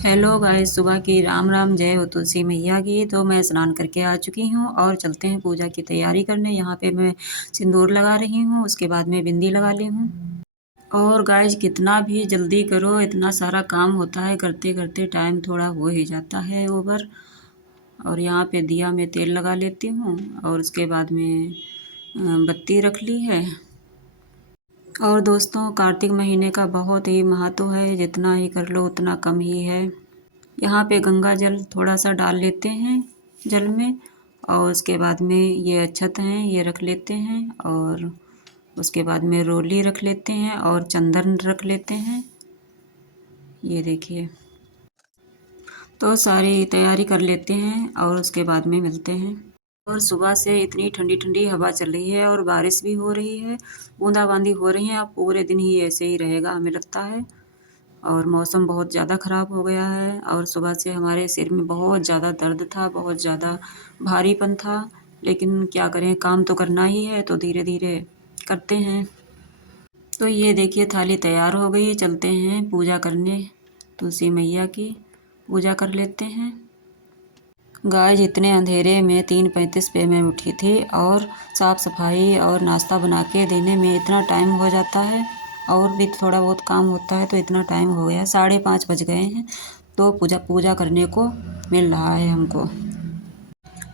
Hello guys, सुबह की राम राम, जय हो तुलसी मैया की। तो मैं स्नान करके आ चुकी हूँ और चलते हैं पूजा की तैयारी करने। यहाँ पे मैं सिंदूर लगा रही हूँ, उसके बाद में बिंदी लगा ली हूँ। और गाइस, कितना भी जल्दी करो, इतना सारा काम होता है, करते करते टाइम थोड़ा हो ही जाता है ओवर। और यहाँ पे दिया में तेल लगा लेती हूँ और उसके बाद में बत्ती रख ली है। और दोस्तों, कार्तिक महीने का बहुत ही महत्व है, जितना ही कर लो उतना कम ही है। यहाँ पे गंगा जल थोड़ा सा डाल लेते हैं जल में, और उसके बाद में ये अक्षत हैं ये रख लेते हैं, और उसके बाद में रोली रख लेते हैं और चंदन रख लेते हैं। ये देखिए, तो सारी तैयारी कर लेते हैं और उसके बाद में मिलते हैं। और सुबह से इतनी ठंडी ठंडी हवा चल रही है और बारिश भी हो रही है, बूंदाबांदी हो रही है। अब पूरे दिन ही ऐसे ही रहेगा हमें लगता है। और मौसम बहुत ज़्यादा ख़राब हो गया है और सुबह से हमारे सिर में बहुत ज़्यादा दर्द था, बहुत ज़्यादा भारीपन था। लेकिन क्या करें, काम तो करना ही है, तो धीरे धीरे करते हैं। तो ये देखिए, थाली तैयार हो गई, चलते हैं पूजा करने। तुलसी मैया की पूजा कर लेते हैं। गाइस, इतने अंधेरे में 3:35 पे मैं उठी थी और साफ़ सफाई और नाश्ता बना के देने में इतना टाइम हो जाता है। और भी थोड़ा बहुत काम होता है, तो इतना टाइम हो गया, 5:30 बज गए हैं। तो पूजा पूजा करने को मिल रहा है हमको।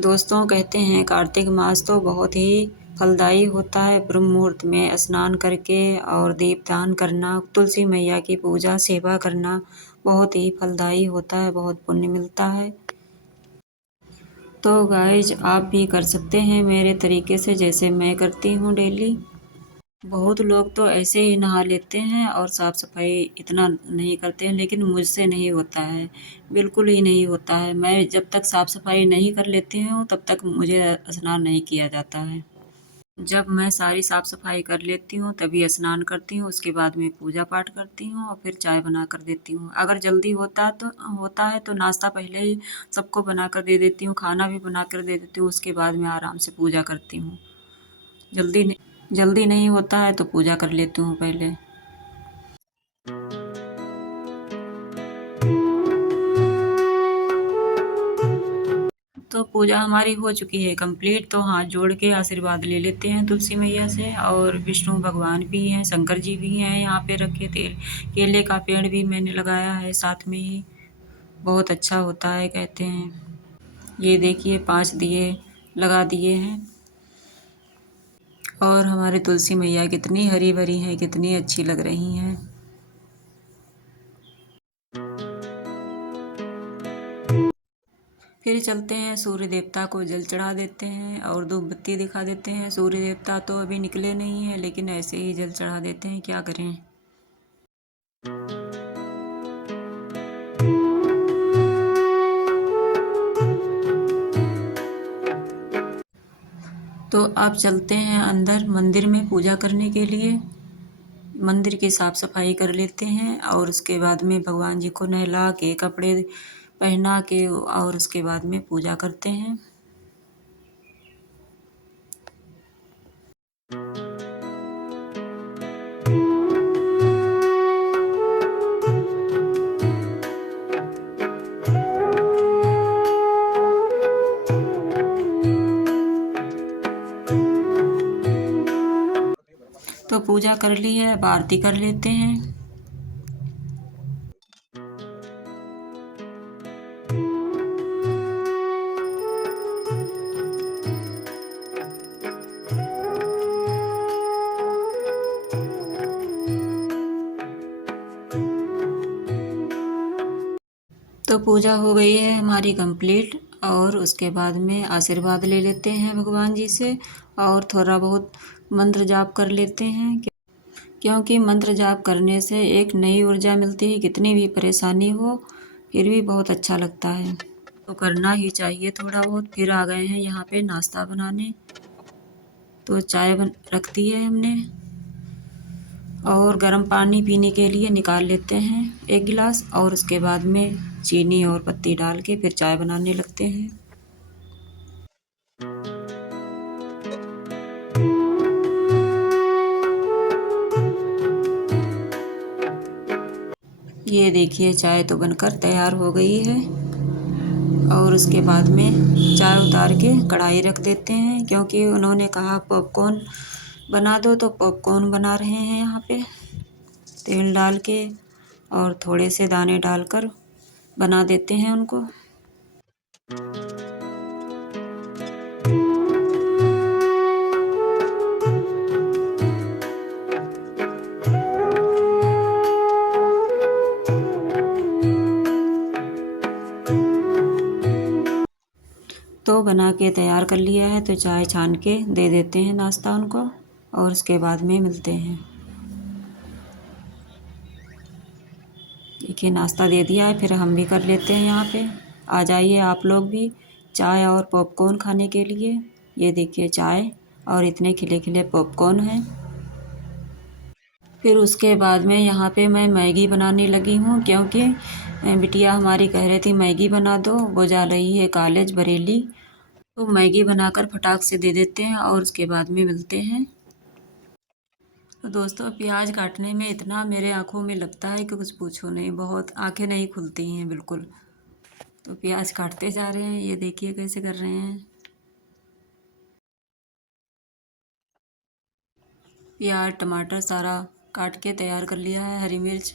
दोस्तों, कहते हैं कार्तिक मास तो बहुत ही फलदायी होता है। ब्रह्म मुहूर्त में स्नान करके और दीपदान करना, तुलसी मैया की पूजा सेवा करना बहुत ही फलदायी होता है, बहुत पुण्य मिलता है। तो गाइज, आप भी कर सकते हैं मेरे तरीके से, जैसे मैं करती हूँ डेली। बहुत लोग तो ऐसे ही नहा लेते हैं और साफ़ सफाई इतना नहीं करते हैं, लेकिन मुझसे नहीं होता है, बिल्कुल ही नहीं होता है। मैं जब तक साफ़ सफाई नहीं कर लेती हूँ तब तक मुझे स्नान नहीं किया जाता है। जब मैं सारी साफ़ सफाई कर लेती हूँ तभी स्नान करती हूँ, उसके बाद में पूजा पाठ करती हूँ और फिर चाय बना कर देती हूँ। अगर जल्दी होता है तो नाश्ता पहले ही सबको बना कर दे देती हूँ, खाना भी बना कर दे देती हूँ, उसके बाद में आराम से पूजा करती हूँ। जल्दी नहीं होता है तो पूजा कर लेती हूँ पहले। तो पूजा हमारी हो चुकी है कंप्लीट, तो हाथ जोड़ के आशीर्वाद ले लेते हैं तुलसी मैया से। और विष्णु भगवान भी हैं, शंकर जी भी हैं यहाँ पे रखे थे। केले का पेड़ भी मैंने लगाया है साथ में ही, बहुत अच्छा होता है कहते हैं। ये देखिए, 5 दिए लगा दिए हैं। और हमारी तुलसी मैया कितनी हरी भरी हैं, कितनी अच्छी लग रही हैं। फिर चलते हैं, सूर्य देवता को जल चढ़ा देते हैं और धूप बत्ती दिखा देते हैं। सूर्य देवता तो अभी निकले नहीं हैं, लेकिन ऐसे ही जल चढ़ा देते हैं, क्या करें। तो अब चलते हैं अंदर मंदिर में पूजा करने के लिए। मंदिर की साफ सफाई कर लेते हैं और उसके बाद में भगवान जी को नहला के, कपड़े पहना के, और उसके बाद में पूजा करते हैं। तो पूजा कर ली है, अब आरती कर लेते हैं। तो पूजा हो गई है हमारी कंप्लीट, और उसके बाद में आशीर्वाद ले लेते हैं भगवान जी से और थोड़ा बहुत मंत्र जाप कर लेते हैं। क्योंकि मंत्र जाप करने से एक नई ऊर्जा मिलती है, कितनी भी परेशानी हो फिर भी बहुत अच्छा लगता है, तो करना ही चाहिए थोड़ा बहुत। फिर आ गए हैं यहाँ पे नाश्ता बनाने, तो चाय रख दी है हमने और गर्म पानी पीने के लिए निकाल लेते हैं 1 गिलास, और उसके बाद में चीनी और पत्ती डाल के फिर चाय बनाने लगते हैं। ये देखिए चाय तो बनकर तैयार हो गई है। और उसके बाद में चाय उतार के कढ़ाई रख देते हैं, क्योंकि उन्होंने कहा पॉपकॉर्न बना दो, तो पॉपकॉर्न बना रहे हैं यहाँ पे तेल डाल के, और थोड़े से दाने डालकर बना देते हैं उनको। तो बना के तैयार कर लिया है, तो चाय छान के दे देते हैं नाश्ता उनको, और उसके बाद में मिलते हैं। देखिए नाश्ता दे दिया है, फिर हम भी कर लेते हैं यहाँ पे। आ जाइए आप लोग भी चाय और पॉपकॉर्न खाने के लिए। ये देखिए चाय और इतने खिले खिले पॉपकॉर्न हैं। फिर उसके बाद में यहाँ पे मैं मैगी बनाने लगी हूँ, क्योंकि बिटिया हमारी कह रही थी मैगी बना दो, वो जा रही है कॉलेज बरेली। तो मैगी बनाकर फटाक से दे देते हैं, और उसके बाद में मिलते हैं। तो दोस्तों प्याज काटने में इतना मेरे आँखों में लगता है कि कुछ पूछो नहीं, बहुत आंखें नहीं खुलती हैं बिल्कुल। तो प्याज काटते जा रहे हैं, ये देखिए कैसे कर रहे हैं। प्याज टमाटर सारा काट के तैयार कर लिया है, हरी मिर्च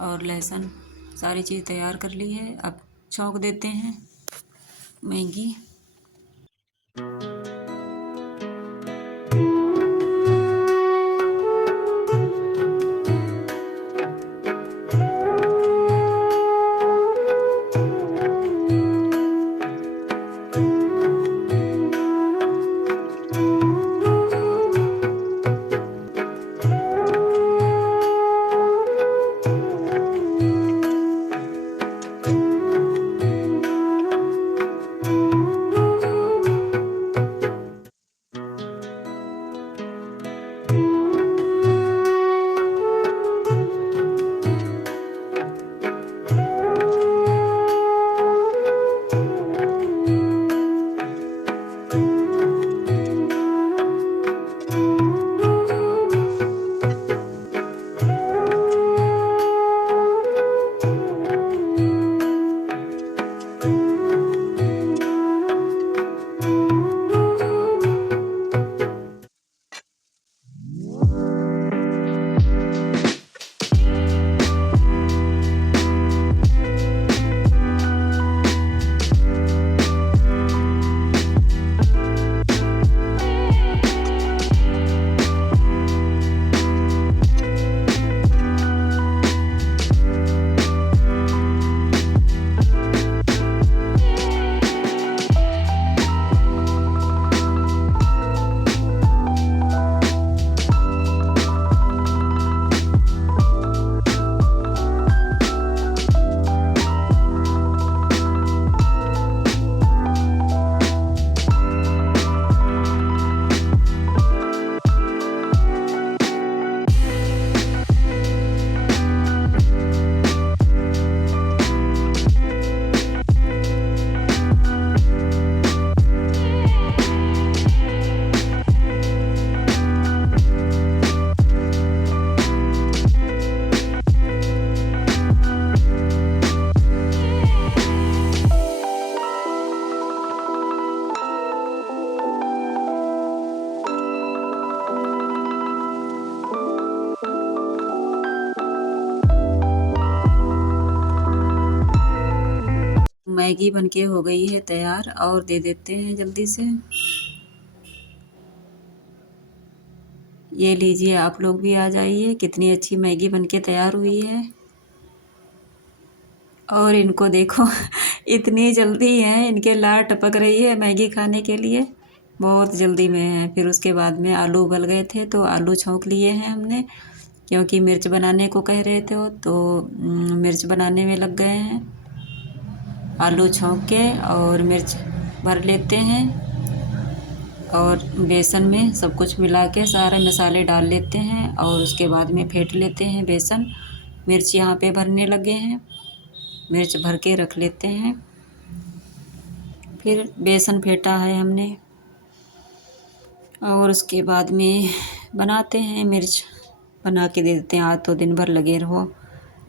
और लहसुन सारी चीज़ तैयार कर ली है। अब छौंक देते हैं मैगी। मैगी बनके हो गई है तैयार, और दे देते हैं जल्दी से। ये लीजिए आप लोग भी आ जाइए, कितनी अच्छी मैगी बनके तैयार हुई है। और इनको देखो इतनी जल्दी हैं, इनके लार टपक रही है मैगी खाने के लिए, बहुत जल्दी में है। फिर उसके बाद में आलू उबल गए थे, तो आलू छौंक लिए हैं हमने, क्योंकि मिर्च बनाने को कह रहे थे वो, तो मिर्च बनाने में लग गए हैं। आलू छौंक के और मिर्च भर लेते हैं, और बेसन में सब कुछ मिला के सारे मसाले डाल लेते हैं, और उसके बाद में फेंट लेते हैं बेसन। मिर्च यहाँ पे भरने लगे हैं, मिर्च भर के रख लेते हैं। फिर बेसन फेंटा है हमने, और उसके बाद में बनाते हैं, मिर्च बना के दे देते हैं। आज तो दिन भर लगे रहो,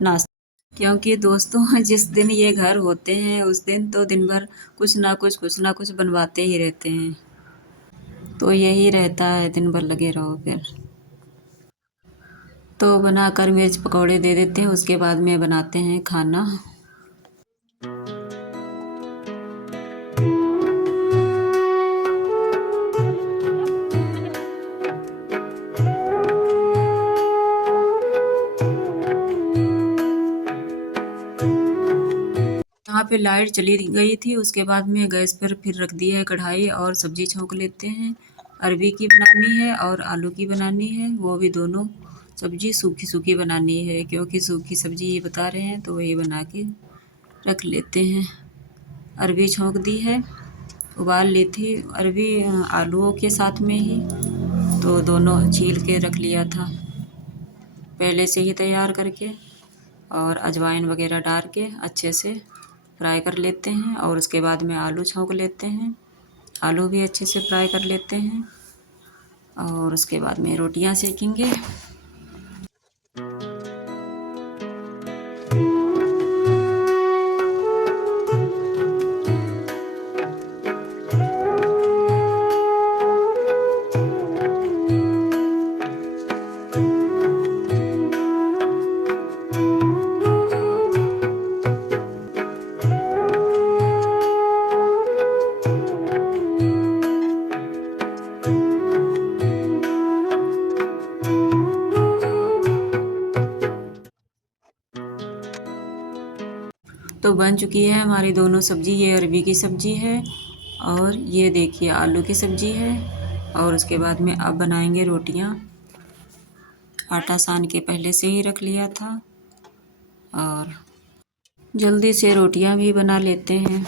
नाश्ता। क्योंकि दोस्तों जिस दिन ये घर होते हैं उस दिन तो दिन भर कुछ ना कुछ बनवाते ही रहते हैं। तो यही रहता है, दिन भर लगे रहो फिर। तो बनाकर मिर्च पकौड़े दे देते हैं, उसके बाद में बनाते हैं खाना। यहाँ पे लाइट चली गई थी, उसके बाद में गैस पर फिर रख दिया है कढ़ाई और सब्जी छौंक लेते हैं। अरबी की बनानी है और आलू की बनानी है, वो भी दोनों सब्जी सूखी सूखी बनानी है, क्योंकि सूखी सब्जी ये बता रहे हैं तो वही बना के रख लेते हैं। अरबी छौंक दी है, उबाल ली थी अरबी आलूओं के साथ में ही, तो दोनों छील के रख लिया था पहले से ही तैयार करके, और अजवाइन वगैरह डाल के अच्छे से फ्राई कर लेते हैं। और उसके बाद में आलू छौंक लेते हैं, आलू भी अच्छे से फ्राई कर लेते हैं, और उसके बाद में रोटियां सेकेंगे। तो बन चुकी है हमारी दोनों सब्जी, ये अरबी की सब्जी है और ये देखिए आलू की सब्जी है। और उसके बाद में अब बनाएंगे रोटियां। आटा सान के पहले से ही रख लिया था, और जल्दी से रोटियां भी बना लेते हैं।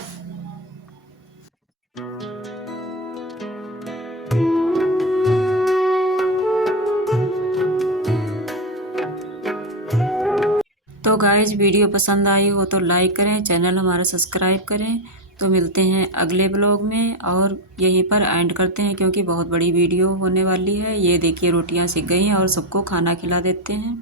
तो गाइज वीडियो पसंद आई हो तो लाइक करें, चैनल हमारा सब्सक्राइब करें। तो मिलते हैं अगले ब्लॉग में, और यहीं पर एंड करते हैं क्योंकि बहुत बड़ी वीडियो होने वाली है। ये देखिए रोटियां सिक गई हैं और सबको खाना खिला देते हैं।